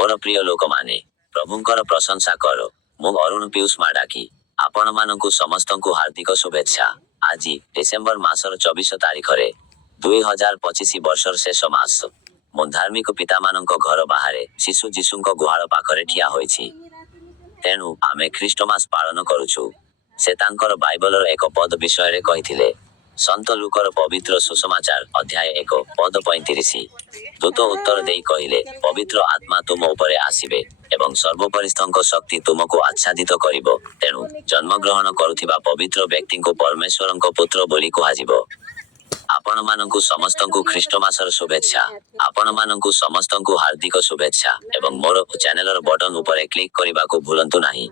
ମୋର ପ୍ରିୟ ଲୋକମାନେ, ପ୍ରଭୁଙ୍କର ପ୍ରଶଂସା କର। ମୁଁ ଅରୁଣ ପିୟୁଷ ମାଡାକି ଆପଣମାନଙ୍କୁ ସମସ୍ତଙ୍କୁ ହାର୍ଦ୍ଦିକ ଶୁଭେଚ୍ଛା। ଆଜି ଡିସେମ୍ବର ମାସର 24 ତାରିଖରେ 2025 ବର୍ଷର ଶେଷ ମାସ। ମୁଁ ଧାର୍ମିକ ପିତାମାନଙ୍କ ଘର ବାହାରେ ଶିଶୁ ଯୀଶୁଙ୍କ ଗୁହାଳ ପାଖରେ ଠିଆ ହୋଇଛି। ତେଣୁ ଆମେ ଖ୍ରୀଷ୍ଟମାସ ପାଳନ କରୁଛୁ। ସେ ତାଙ୍କର ବାଇବଲର ଏକ ପଦ ବିଷୟରେ କହିଥିଲେ। ସନ୍ଥ ଲୁକର ପବିତ୍ର ସୁସମାଚାର ଅଧ୍ୟାୟ 1 ପଦ 35। ଦୂତ ଉତ୍ତର ଦେଇ କହିଲେ, ପବିତ୍ର ଆତ୍ମା ତୁମ ଉପରେ ଆସିବେ ଏବଂ ସର୍ବୋପରିସ୍ଥଙ୍କ ଶକ୍ତି ତୁମକୁ ଆଚ୍ଛାଦିତ କରିବ। ତେଣୁ ଜନ୍ମଗ୍ରହଣ କରୁଥିବା ପବିତ୍ର ବ୍ୟକ୍ତିଙ୍କୁ ପରମେଶ୍ୱରଙ୍କ ପୁତ୍ର ବୋଲି କୁହାଯିବ। ଆପଣମାନଙ୍କୁ ସମସ୍ତଙ୍କୁ ଖ୍ରୀଷ୍ଟମାସର ଶୁଭେଚ୍ଛା। ଆପଣମାନଙ୍କୁ ସମସ୍ତଙ୍କୁ ହାର୍ଦ୍ଦିକ ଶୁଭେଚ୍ଛା ଏବଂ ମୋର ଚ୍ୟାନେଲର ବଟନ ଉପରେ କ୍ଲିକ୍ କରିବାକୁ ଭୁଲନ୍ତୁ ନାହିଁ।